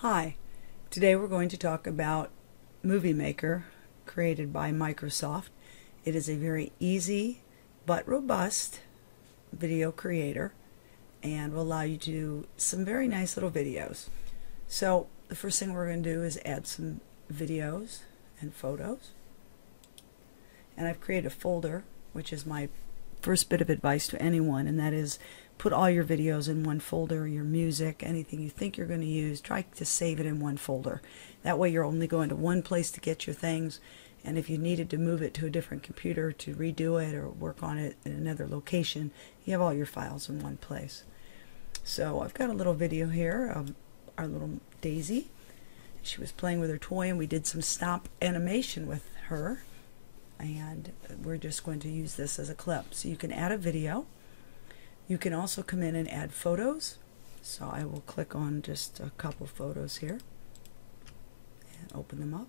Hi, today we're going to talk about Movie Maker created by Microsoft. It is a very easy but robust video creator and will allow you to do some very nice little videos. So the first thing we're going to do is add some videos and photos. And I've created a folder, which is my first bit of advice to anyone, and that is put all your videos in one folder, your music, anything you think you're going to use, try to save it in one folder. That way you're only going to one place to get your things, and if you needed to move it to a different computer to redo it or work on it in another location, you have all your files in one place. So I've got a little video here of our little Daisy. She was playing with her toy and we did some stop animation with her, and we're just going to use this as a clip. So you can add a video. You can also come in and add photos. So I will click on just a couple photos here and open them up.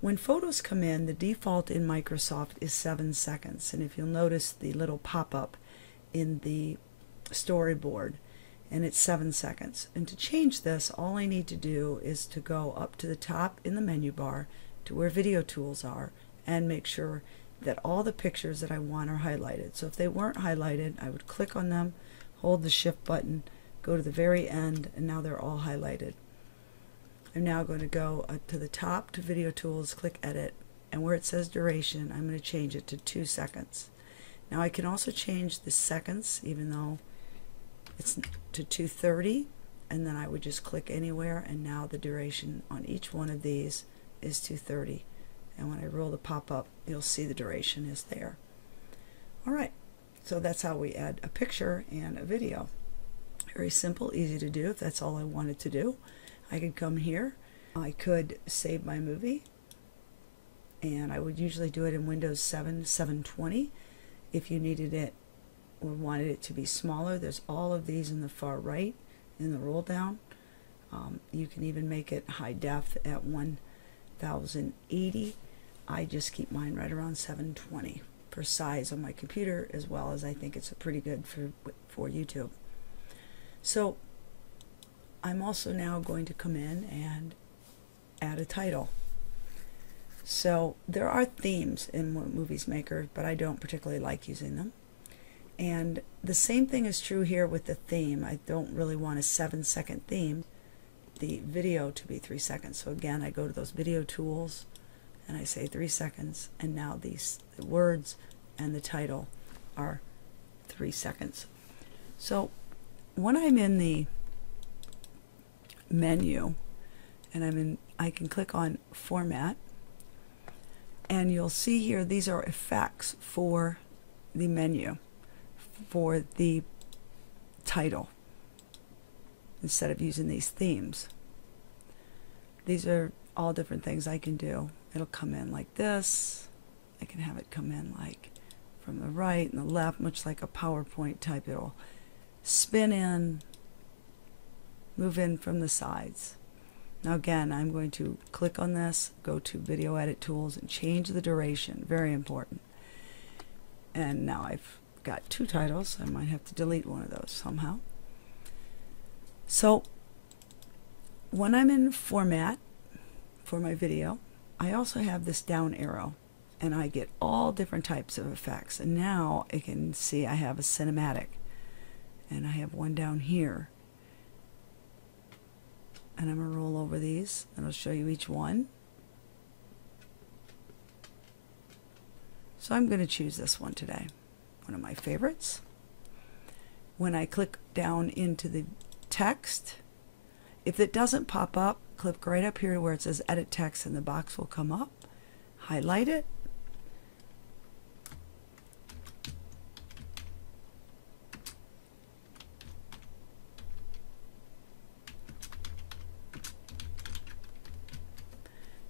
When photos come in, the default in Microsoft is 7 seconds. And if you'll notice the little pop-up in the storyboard, and it's 7 seconds. And to change this, all I need to do is to go up to the top in the menu bar to where video tools are and make sure that all the pictures that I want are highlighted. So if they weren't highlighted, I would click on them, hold the shift button, go to the very end, and now they're all highlighted. I'm now going to go to the top to video tools, click edit, and where it says duration, I'm going to change it to 2 seconds. Now I can also change the seconds, even though it's to 230, and then I would just click anywhere, and now the duration on each one of these is 230. And when I roll the pop-up, you'll see the duration is there. Alright, so that's how we add a picture and a video. Very simple, easy to do if that's all I wanted to do. I could come here, I could save my movie, and I would usually do it in Windows 7, 720. If you needed it or wanted it to be smaller, there's all of these in the far right in the roll down. You can even make it high def at 1080. I just keep mine right around 720 for size on my computer, as well as I think it's pretty good for YouTube. So I'm also now going to come in and add a title. So there are themes in Movies Maker, but I don't particularly like using them. And the same thing is true here with the theme. I don't really want a 7-second theme, the video to be 3 seconds. So again, I go to those video tools and I say 3 seconds, and now the words and the title are 3 seconds. So when I'm in the menu and I can click on Format, and you'll see here these are effects for the menu, for the title, instead of using these themes. These are all different things I can do. It'll come in like this. I can have it come in like from the right and the left, much like a PowerPoint type. It'll spin in, move in from the sides. Now again, I'm going to click on this, go to Video Edit Tools, and change the duration. Very important. And now I've got 2 titles. I might have to delete one of those somehow. So when I'm in Format for my video, I also have this down arrow, and I get all different types of effects. And now I can see I have a cinematic, and I have one down here. And I'm going to roll over these, and I'll show you each one. So I'm going to choose this one today, one of my favorites. When I click down into the text, if it doesn't pop up, click right up here where it says Edit Text, and the box will come up. Highlight it.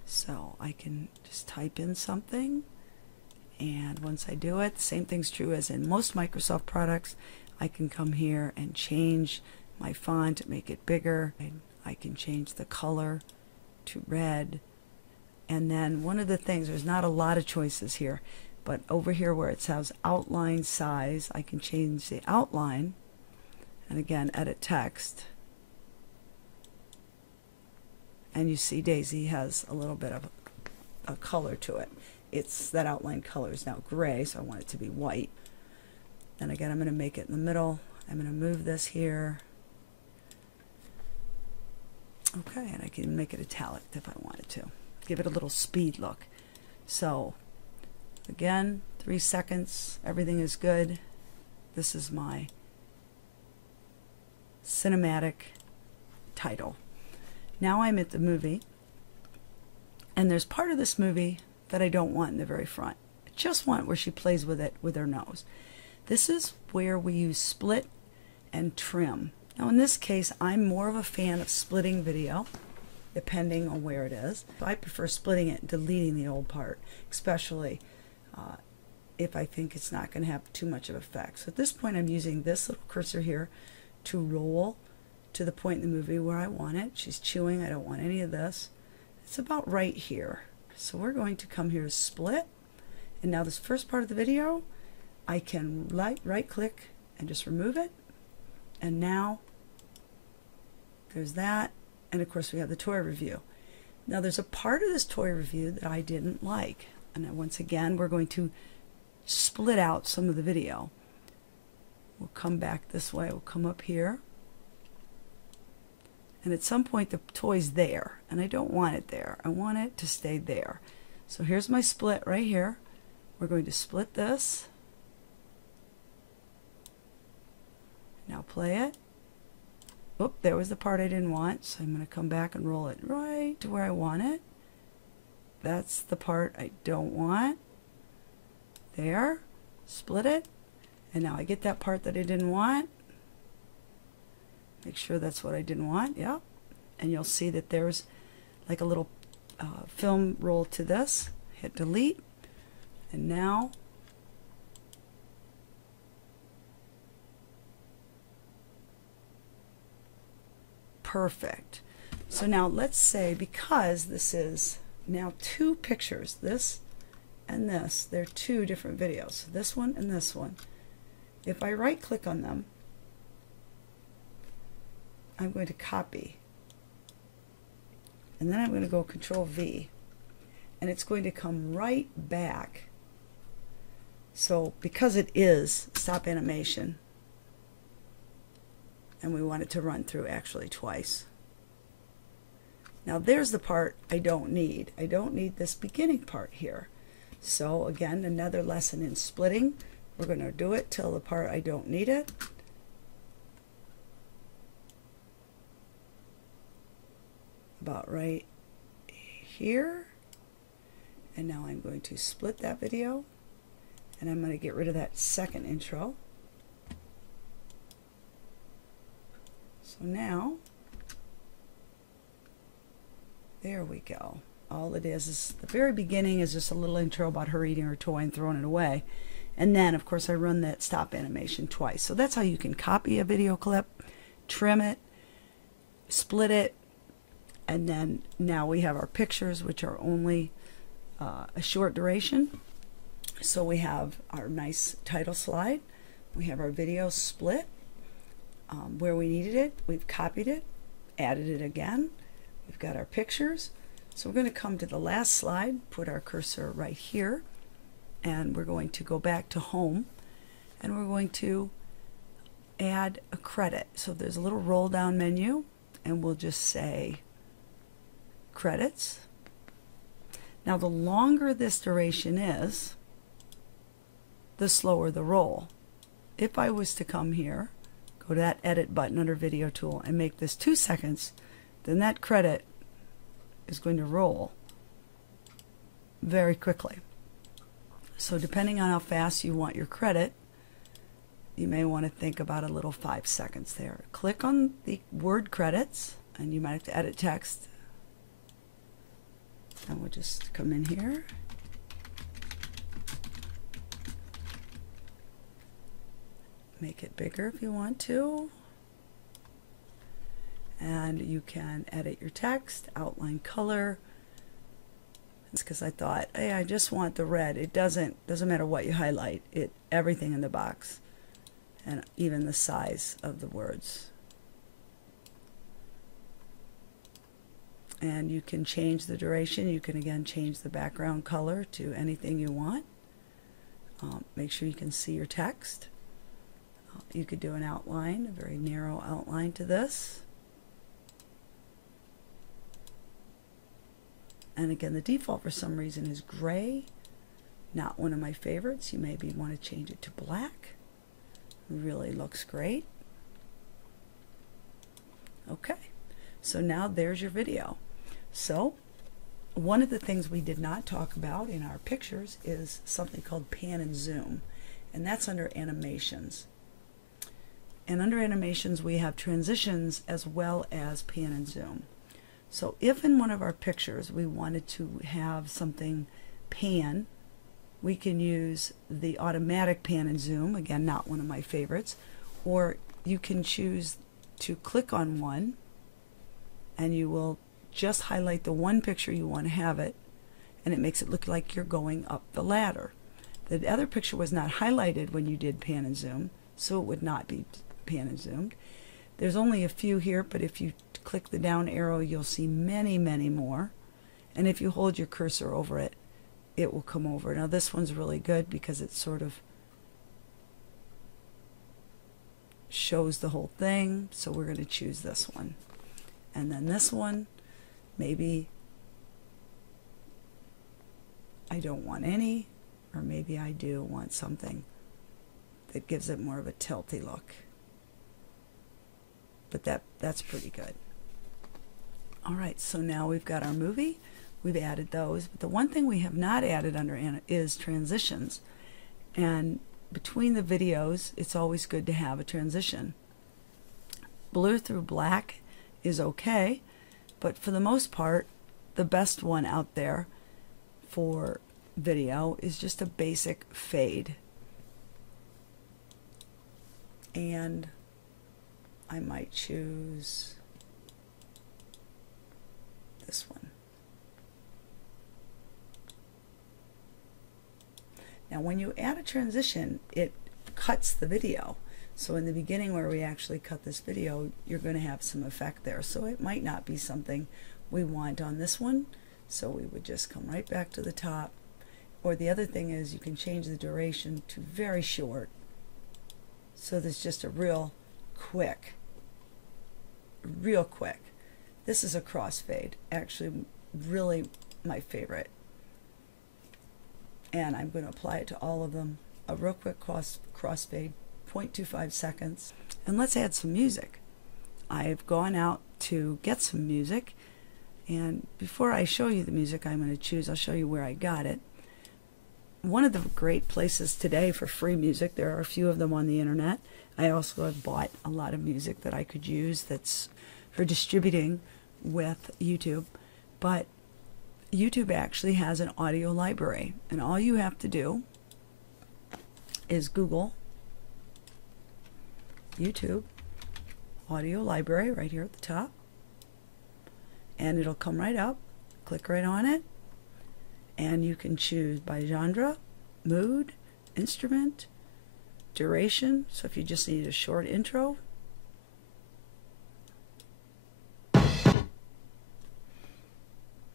So I can just type in something, and once I do it, the same thing's true as in most Microsoft products. I can come here and change my font, make it bigger. I can change the color to red. And then one of the things, there's not a lot of choices here, but over here where it says outline size, I can change the outline, and again, edit text. and you see Daisy has a little bit of a color to it. It's that outline color is now gray, so I want it to be white. And again, I'm going to make it in the middle. I'm going to move this here. Okay, and I can make it italic if I wanted to. Give it a little speed look. So, again, 3 seconds. Everything is good. This is my cinematic title. Now I'm at the movie, and there's part of this movie that I don't want in the very front. I just want where she plays with it with her nose. This is where we use split and trim. Now in this case, I'm more of a fan of splitting video, depending on where it is. I prefer splitting it and deleting the old part, especially if I think it's not going to have too much of effect. So at this point, I'm using this little cursor here to roll to the point in the movie where I want it. She's chewing. I don't want any of this. It's about right here. So we're going to come here to split. And now this first part of the video, I can right click and just remove it. And now there's that. And of course we have the toy review. Now there's a part of this toy review that I didn't like. And then once again, we're going to split out some of the video. We'll come back this way. We'll come up here. And at some point the toy's there. And I don't want it there. I want it to stay there. So here's my split right here. We're going to split this. Now play it. Oop, there was the part I didn't want. So I'm going to come back and roll it right to where I want it. That's the part I don't want. There. Split it. And now I get that part that I didn't want. Make sure that's what I didn't want. Yep. And you'll see that there's like a little film roll to this. Hit delete. And now perfect. So now let's say, because this is now 2 pictures, this and this, they're 2 different videos, this one and this one. If I right click on them, I'm going to copy, and then I'm going to go Control V, and it's going to come right back. So because it is stop animation, and we want it to run through actually twice. Now there's the part I don't need. I don't need this beginning part here. So again, another lesson in splitting. We're going to do it till the part I don't need it. About right here. And now I'm going to split that video. And I'm going to get rid of that second intro. So now, there we go. All it is the very beginning is just a little intro about her eating her toy and throwing it away. And then, of course, I run that stop animation twice. So that's how you can copy a video clip, trim it, split it, and then now we have our pictures, which are only a short duration. So we have our nice title slide. We have our video split where we needed it. We've copied it, added it again. We've got our pictures. So we're going to come to the last slide, put our cursor right here, and we're going to go back to home, and we're going to add a credit. So there's a little roll down menu, and we'll just say credits. Now the longer this duration is, the slower the roll. If I was to come here, go to that edit button under video tool and make this 2 seconds, then that credit is going to roll very quickly. So depending on how fast you want your credit, you may want to think about a little 5 seconds there. Click on the word credits, and you might have to edit text. And we'll just come in here. Make it bigger if you want to. And you can edit your text, outline color. It's because I thought, hey, I just want the red. It doesn't matter what you highlight. Everything in the box, and even the size of the words. And you can change the duration. You can again change the background color to anything you want. Make sure you can see your text. You could do an outline, a very narrow outline to this. And again, the default for some reason is gray. Not one of my favorites. You maybe want to change it to black. Really looks great. Okay, so now there's your video. So one of the things we did not talk about in our pictures is something called pan and zoom, and that's under animations. And under animations we have transitions as well as pan and zoom. So if in one of our pictures we wanted to have something pan, we can use the automatic pan and zoom, again not one of my favorites, or you can choose to click on one and you will just highlight the one picture you want to have it, and it makes it look like you're going up the ladder. The other picture was not highlighted when you did pan and zoom, so it would not be pan and zoomed. There's only a few here, but if you click the down arrow you'll see many, many more, and if you hold your cursor over it, it will come over. Now this one's really good because it sort of shows the whole thing, so we're going to choose this one. And then this one, maybe I don't want any, or maybe I do want something that gives it more of a tilty look. But that's pretty good. Alright, so now we've got our movie. We've added those. But the one thing we have not added under is transitions. And between the videos, it's always good to have a transition. Blur through black is okay, but for the most part, the best one out there for video is just a basic fade. And I might choose this one. Now when you add a transition, it cuts the video. So in the beginning where we actually cut this video, you're going to have some effect there. So it might not be something we want on this one. So we would just come right back to the top. Or the other thing is you can change the duration to very short. So there's just a real quick. This is a crossfade. Actually, really my favorite. And I'm going to apply it to all of them. A real quick crossfade. 0.25 seconds. And let's add some music. I've gone out to get some music, and before I show you the music I'm going to choose, I'll show you where I got it. One of the great places today for free music, there are a few of them on the internet. I also have bought a lot of music that I could use that's for distributing with YouTube, but YouTube actually has an audio library, and all you have to do is Google YouTube audio library right here at the top, and it'll come right up. Click right on it, and you can choose by genre, mood, instrument, duration. So if you just need a short intro, a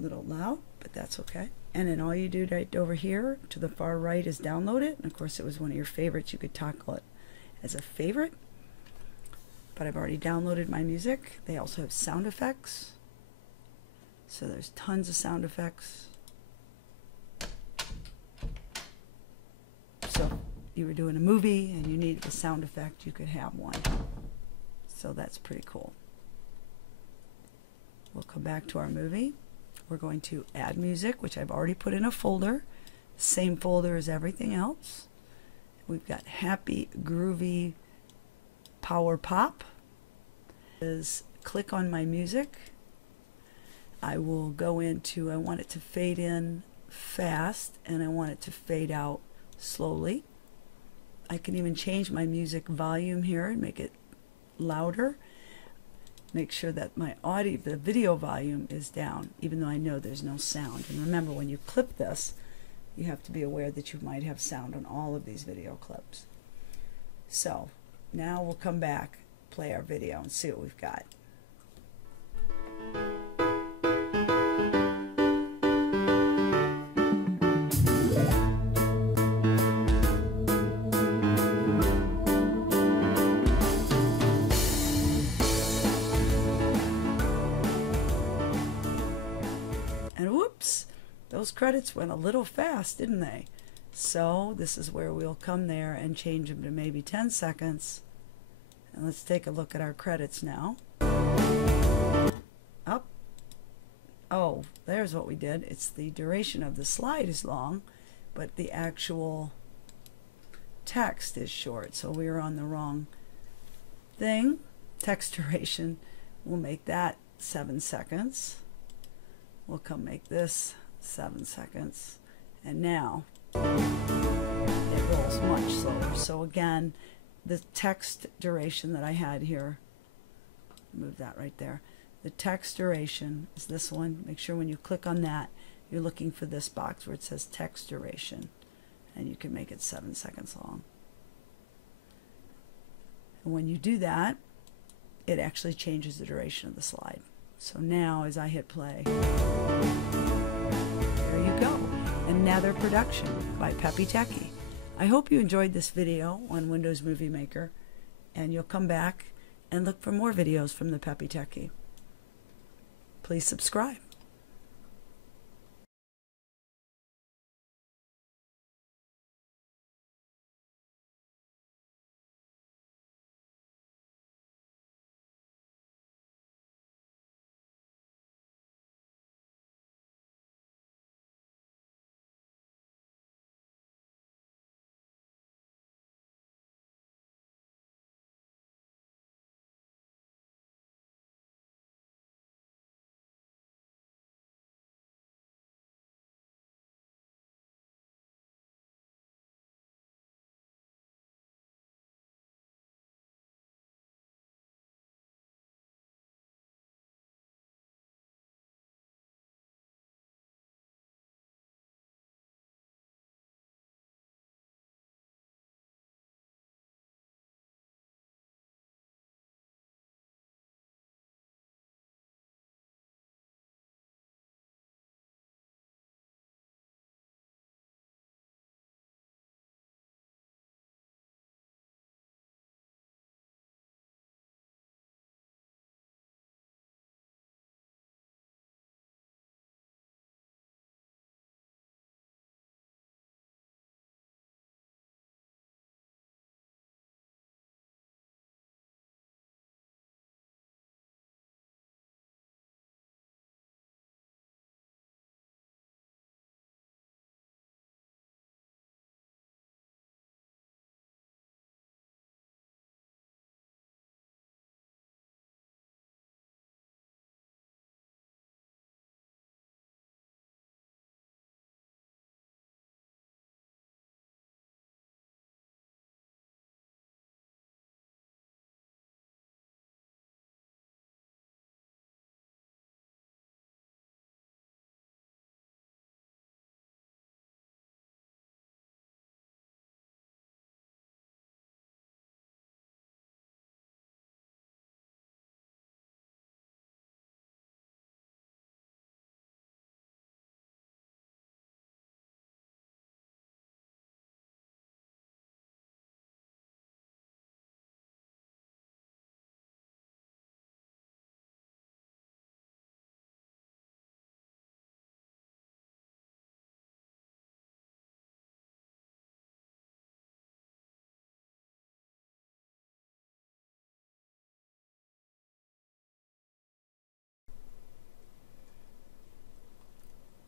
little loud, but that's okay. And then all you do right over here to the far right is download it, and of course it was one of your favorites. You could tackle it as a favorite, but I've already downloaded my music. They also have sound effects, so there's tons of sound effects. So if you were doing a movie and you needed a sound effect, you could have one. So that's pretty cool. We'll come back to our movie. We're going to add music, which I've already put in a folder, same folder as everything else. We've got happy, groovy, power pop. Is click on my music. I will go into, I want it to fade in fast and I want it to fade out slowly. I can even change my music volume here and make it louder. Make sure that my audio, the video volume is down, even though I know there's no sound. And remember, when you clip this, you have to be aware that you might have sound on all of these video clips. So now we'll come back, play our video, and see what we've got. Whoops, those credits went a little fast, didn't they? So this is where we'll come there and change them to maybe 10 seconds. And let's take a look at our credits now. Up. Oh, there's what we did. It's the duration of the slide is long, but the actual text is short. So we were on the wrong thing. Text duration, we'll make that 7 seconds. We'll come make this 7 seconds. And now it rolls much slower. So again, the text duration that I had here, move that right there. The text duration is this one. Make sure when you click on that, you're looking for this box where it says text duration. And you can make it 7 seconds long. And when you do that, it actually changes the duration of the slide. So now as I hit play, there you go. Another production by Peppytechie. I hope you enjoyed this video on Windows Movie Maker, and you'll come back and look for more videos from the Peppytechie. Please subscribe.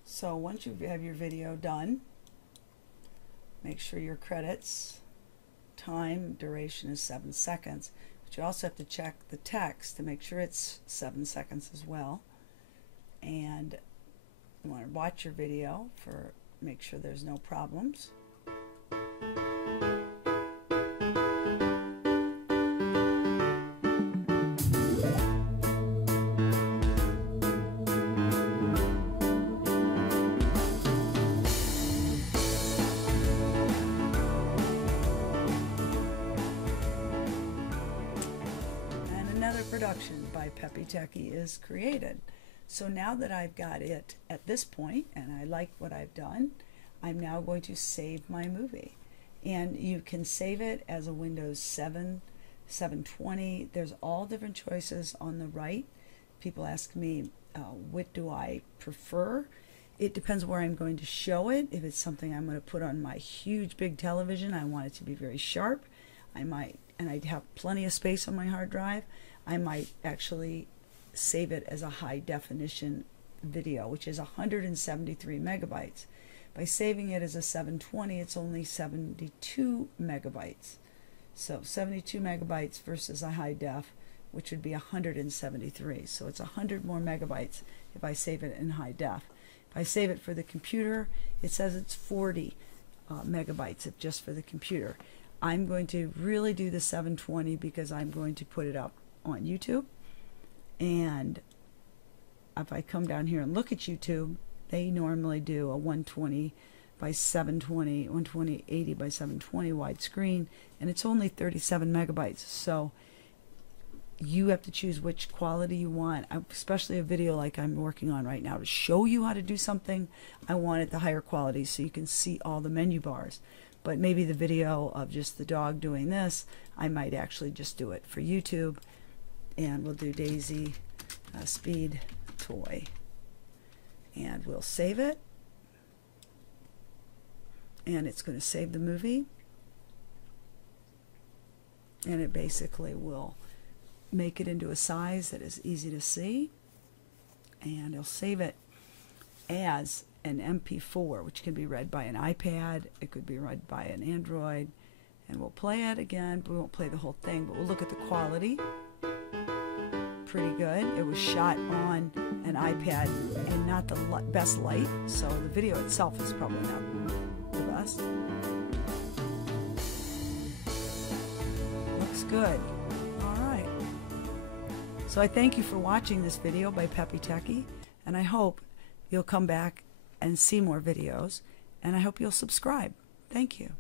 So once you have your video done, make sure your credits, time, duration is 7 seconds. But you also have to check the text to make sure it's 7 seconds as well. And you want to watch your video for make sure there's no problems. Production by Peppytechie is created. So now that I've got it at this point and I like what I've done, I'm now going to save my movie. And you can save it as a Windows 7, 720. There's all different choices on the right. People ask me, what do I prefer? It depends where I'm going to show it. If it's something I'm going to put on my huge big television, I want it to be very sharp. I might, and I'd have plenty of space on my hard drive, I might actually save it as a high definition video, which is 173 megabytes. By saving it as a 720, it's only 72 megabytes. So 72 megabytes versus a high def, which would be 173. So it's 100 more megabytes if I save it in high def. If I save it for the computer, it says it's 40 megabytes just for the computer. I'm going to really do the 720 because I'm going to put it up on YouTube. And if I come down here and look at YouTube, they normally do a 120 by 720, 120, 80 by 720 widescreen, and it's only 37 megabytes. So you have to choose which quality you want, especially a video like I'm working on right now. To show you how to do something, I want it the higher quality so you can see all the menu bars. But maybe the video of just the dog doing this, I might actually just do it for YouTube, and we'll do Daisy Speed Toy. And we'll save it, and it's going to save the movie, and it basically will make it into a size that is easy to see, and it'll save it as an MP4, which can be read by an iPad, it could be read by an Android, and we'll play it again, but we won't play the whole thing, but we'll look at the quality. Pretty good. It was shot on an iPad and not the best light, so the video itself is probably not the best. Looks good. Alright. So I thank you for watching this video by Peppytechie, and I hope you'll come back and see more videos, and I hope you'll subscribe. Thank you.